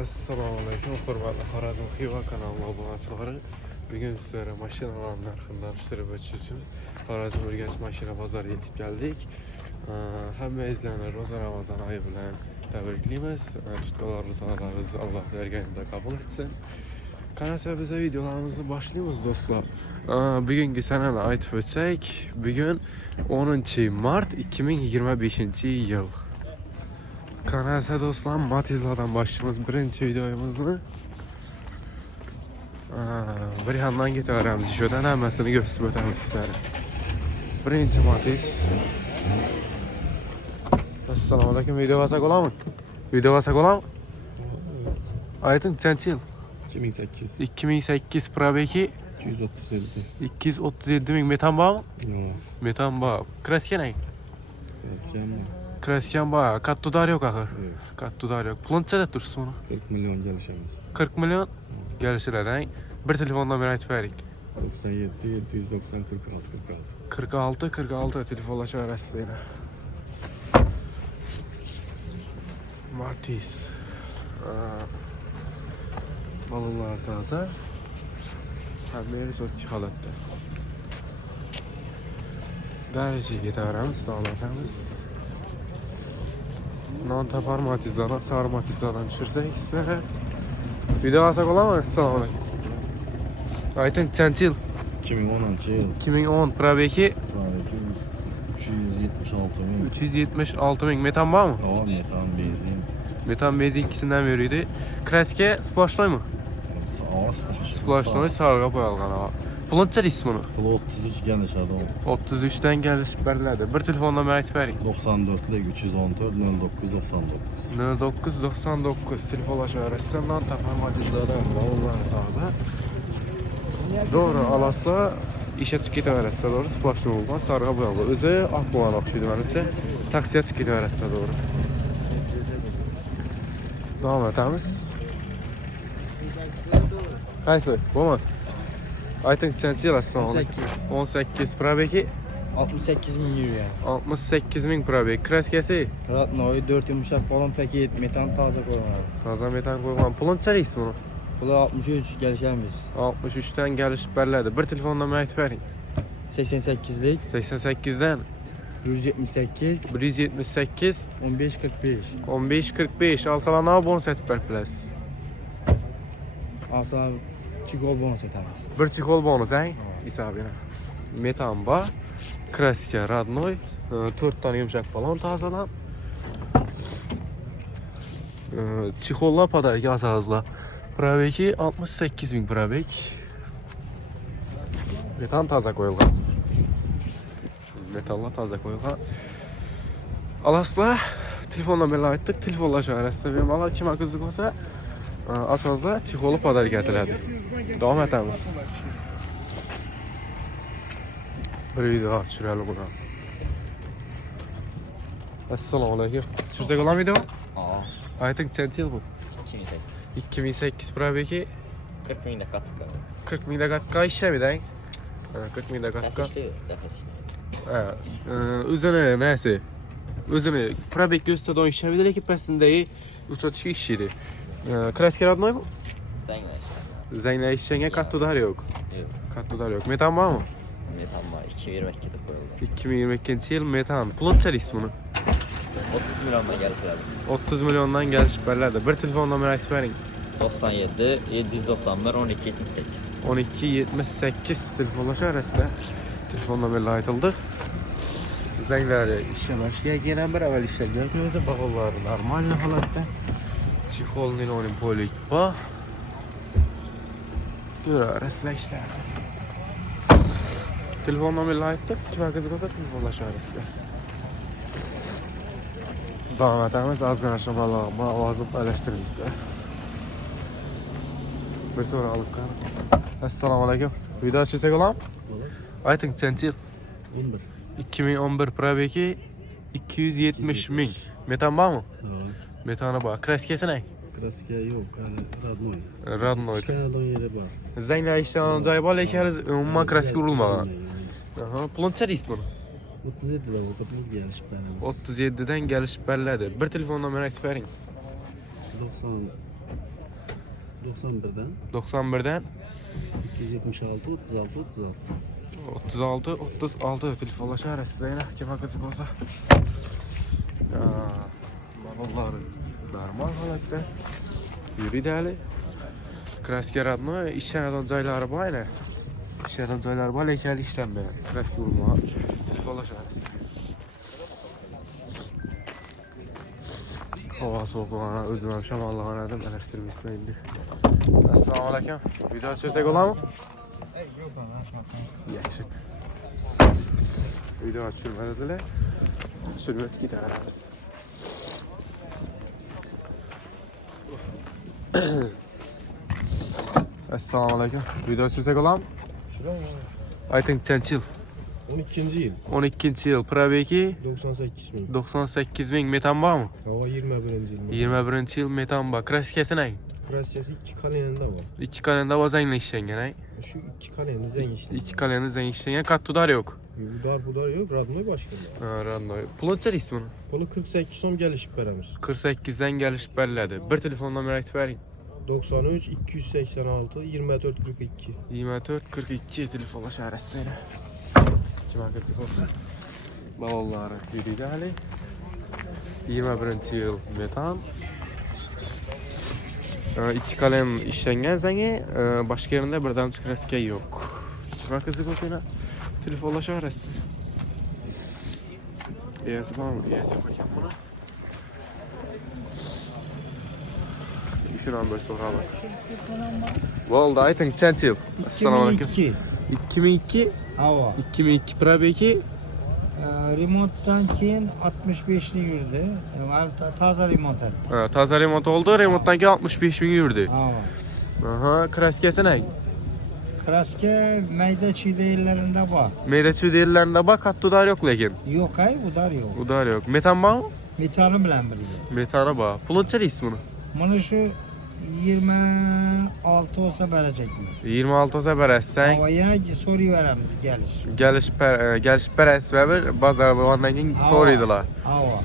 Assalomu alaykum, hurmatli Xorazm Xiva kanali obunachilari. Bugun sizlarga mashinalar narxini tanishtirib o'tish uchun Xorazm Urganch mashina bozoriga yetib keldik. Hammangizlarni ro'za Ramazon oyi bilan tabriklaymiz. Tutqalar ro'zalarimizni Alloh berganida qabul etsin. Qancha biz videolarimizni boshlaymiz do'stlar. Bugungi sanani aytib o'tsak, bugun 10-mart 2025-yil. Kanalsa dostlar, Matizlardan başlayımız birinci videomuzni. Bir yandan getirelim şuradan hemmasini gösterib o'tamiz sizlarga. Birinchi Matiz. Assalomu alaykum, video olsak bo'ladimi? Video olsak bo'ladimi? Ayting, qancha yil? 2008. 2008 probeki 237. 237 ming metan bormi? Yo'q. Metan bor. Kraska ne? Kraskami? Kraskan bor. Kattudar yo'q axir. Yo'q. Kattudar yo'q. Pulunchada tursiz buni? 40 milyon gelişemiz. 40 milyon gelişilerden bir telefondan beri aytıp verik. 97 790 46 46. 46 telefonlaşma arasıyla. Matiz. Balonlar taze. Hem çok halatta. Derece gitarımız, sağlatımız. Non tapar Matizlardan, sarı Matizlardan düşürsek size. Video alsak olamaz mı? Selamun aleyküm. Aytın, qancha yil? 2010 yıl. 2010 probeki 376 bin. 376 ming. Metan var mı? Tamam, metan, benzin. Metan benzin ikisinden veriyordu. Kraske splashloy mu? Splashloy sarığa boyalgan ama. Puluncha deysiz bunu? Pulu 33 geniş adam. 33'ten gelip berledi. Bir telefonla aytib bering. 94'lik 314 0999. 0999 telefonlaşma arasından tapar Matizlardan balonlar taze. Doğru, alasla işe çıkıp arasında doğru splashloy olgan sarığa boyalgan. Özü akbulan okşuydu benimce. Taksiye çıkıp arasında doğru. Devam etamiz. Qaysi? Bu mu? Ayting, qancha yil? Assalomu alaykum. 18 probeki 68 bin euro yani. 68 ming probek. Kraskasi Radnoy 4 yumuşak balon paket metan taze koymalı. toza metan qo'ygan. Puluncha deysiz buni? Bu da 63 gelişemiz. 63'ten gelishib beriladi. Bir telefondan aytib bering. 88'lik 88'den 178 178 15 45. 15-45 alsalar ne bonus etib beribsiz? Asla çikol bonus etamiz. Bir chikol bonus hisobini. Metan bor, kraska Radnoy, 4 tane yumshoq balon tozadan. Chixollar podarka asosida. Probeki 68 ming probek. Metan toza qo'yilgan. Metallar toza qo'yilgan. Alaslar telefondan beri aytdik, telefonlashuv arasida bemalol kim qiziq bo'lsa, asosda chixoli podarka etiladi. Davom etamiz. Bir video tushirali buni. Assalomu alaykum. Tushirsak bo'ladimi? Ayting, qancha yil bu? 2008 probeki 40 mingda qattiq. 40 mingda qattiq ishlamaydi. 40 mingda qattiq. O'zini nasi? O'zini probek gösterdan ishlamaydi, lekin pasindagi uchratishga ishlaydi. Kraska Radnoy bu? Zanglar ishlangan kattudar yo'q. Kattudar yo'q. Metan bormi? Metan bor. 2022'de qo'yildi. 2022-yil metan. Puluncha deysiz buni? 30 milyondan gelişiladi. 30 milyondan gelishib beriladi. Bir telefondan beri aytib bering. 97 791 12 78. 12 78 telefonlashuv arasida telefondan beri aytildi. Zanglari ishlamashga yana bir avval ishlagan. O'zi bag'ollari normal holatda. Chixol nilonin polik bor. Ko'rasizlar ishlarni. Telefondan beri aytdik. Kim qiziq bo'lsa telefonlashuv arasida. Devam etamiz. Azgina shabalog'imni ovozim alashtirmaysizlar. Bir so'ra olib qoldim. Assalomu alaykum. Video cheksak bo'ladimi? Ayting, qancha yil? 11. 2011 probeki 270 ming. Metan bormi? Metani bor. Kraskasi ne? Kraska yok. Radnoy. Radnoy. İşlerden yeri var. Zanglar ishlagan joyi bor, lekin umuman kraska urilmagan. Puluncha deysiz buni? 37'de vakitimiz gelişip beramiz. 37'den gelishib beriladi. Bir telefondan beri aytib bering. 91'den 91'den 276 36 36. 36 telefonlaşar size yine kime kızık olsa. Malları normal halatda. Yürü değerli. Krasker adına işlerden cayları var yine. İşlerden cayları var lekeli işlenmeye. Krasker vurma. Telefonlaşar size. Hava soğuk olana özlemişim Allah'ın adım eleştirmesine indi. Assalamu alaikum. Video çözsek olar mı? Yok ama. Yaxshi. Video tushirmadilar. Tushirib o'tib ketaveramiz. Assalomu alaykum. Video tushirsak olarmi? Ayting nechanchi yil? 12. yıl. 12-yil. Probeki 98 bin. 98 ming metan bormi? Hava 21. yıl. 21-yil metan bor. Kraskasi ne? Krasyası 2 kaleninde var. İki kalenda vazangla ishlangan, ay. Şu 2 kaleni zengin işte. İki kalenda zang ishlangan, kattudar yok. Budar yok. Radnoy başka. Ha, randoy. Puluncha deysiz buni? Bunu 48 so'm gelişip veremiz. 48'den gelişib beriladi. Bir telefon nomeri aytib bering. 93 286 24 42. 24 42 telefonlaşar size. Kime kızık olsun? Balaları yürüydü hali. 21 yıl metan. İki kalem işlengen zangi. Başka yerinde birden kraske yok. Kime kızık olsun? Telefonlaşar size. Yazı var mı? Yazı bakayım buna. Şuradan böyle soralım. Oldu ayting nechanchi yil? Assalomu alaykum. 2002 Hava. 2002 probeki Remontdan keyin 65 ni yurdi. Toza remont etdi. toza remont oldu. Remontdan keyin 65 ming yurdi. Hava. Aha, kraskasi ne? Kraska mayda chiyda yerlarida bor. Meydachi yerlarida bor, kattudar yok lekin. Yo'q, ay, udar yo'q. Udar yok. Metan bormi? Metani bilan birga. Metani bor. Puluncha deysiz buni? Mana shu 26 olsa berajekmi? 26 olsa berasang, Hava yana so'rayveramiz gelishib berasiz va bir bozor bo'lgandan keyin so'raydilar. Hava.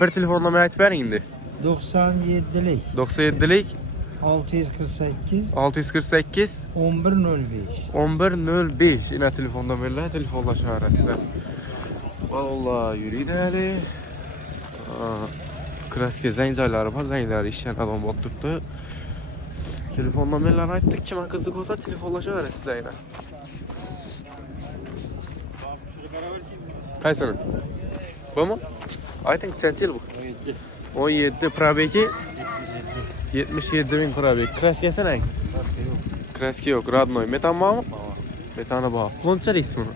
Bir telefon nomeri aytib bering endi. 97lik 97lik 648 648 1105. 1105 yine telefondan verirler, telefonlaşar size. Vallahi yürüydü hali. Kraske zangcayları var, zangları işleyen adam oturttu. Telefondan verirler ayttık, kime kızık olsa telefonlaşar size yine. Kaysını? Bu mu? Ayting nechanchi yil bu? 17 probeki 77 bin probek. Kraskasi ne? Kraske yok. Radnoy. Metan var mı? Metanı var. Puluncha deysiz buni?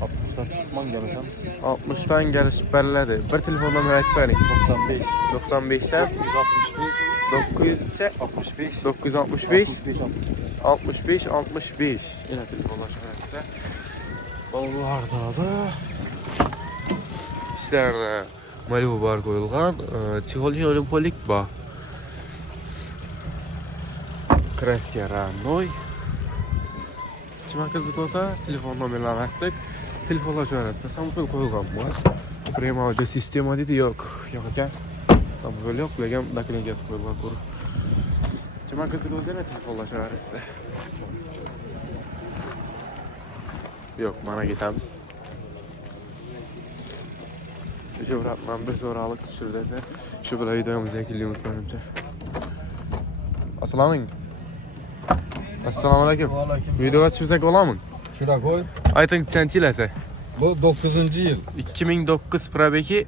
60'dan gelişemiz. 60'dan gelişib beriladi. Bir telefon nomeri aytib bering. 95. 95'dan 165. 900 65. 965 65. 65. Yine telefonlaşır size. Ballar taze. İşlerine Malibu bar koyulgan. Çikolata olimpolik var. Kraske Randoy. Kime kızık olsa telefon numarlarını attık. Telefonlaşır size. Samsung koyulgan var. Prima audio sistema dedi yok. Yok ekan. Samsung yok. Lekin naklinkasi koyulgan ko'rib. Kime kızık olsa yine telefonlaşır size. Yok, mana ketamiz. Şu bırakmam bir soralık şuradaysa. Şu bilan videomizni yakunlaymiz menimcha. Assalomu alaykum. Assalomu alaykum. Videoga tushirsak bo'ladimi? Şuraya koy. Ayting nechanchi yil esa? Bu 9. yıl. 2009 probeki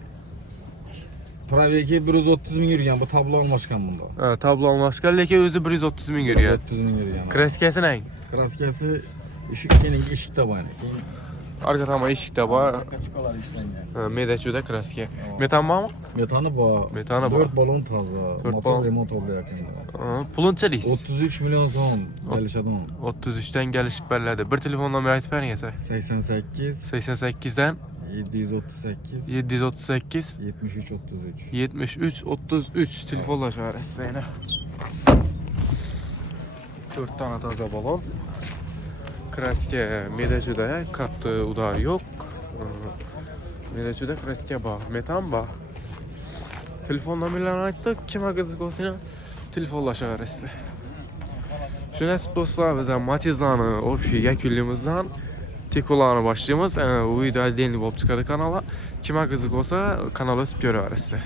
Praveki 130 bin yürüyen. Bu tablo almışken bunda. tablo almashgan, lekin o'zi 130 ming yurgan. 130 bin yürüyen. Kraskasi ne? Kraskası ışık kenin ışıkta var. Arka tomon eshikda bor. Kaçıkolar işlengen. Medachuda kraska. Metan bormi? Metanı bu. Metanı bu. 4 balon taze. Dört Motor balon. remont oldu yakında. Puluncha deysiz? 33 milyon son gelişadın. 33'dan gelishib beriladi. Bir telefon nomeri aytib bering esa. 88 88'dan 738 738 73 33. 73 33 telefonlaşar size yine. 4 tane taze balon. Kraske Medachuda kattı udar yok. Medachuda kraske var. Metan var. Telefon numarlarını ayttık. Kime kızık olsun telefonlaşa verəsiz. Şunət dostlar, bizə Matizanı obşi yəküllüyümüzdən Tikulanı başlayımız. Bu video əldə olub çıxadı kanala. Kimə qızıq olsa kanala ötüb görə verəsiz.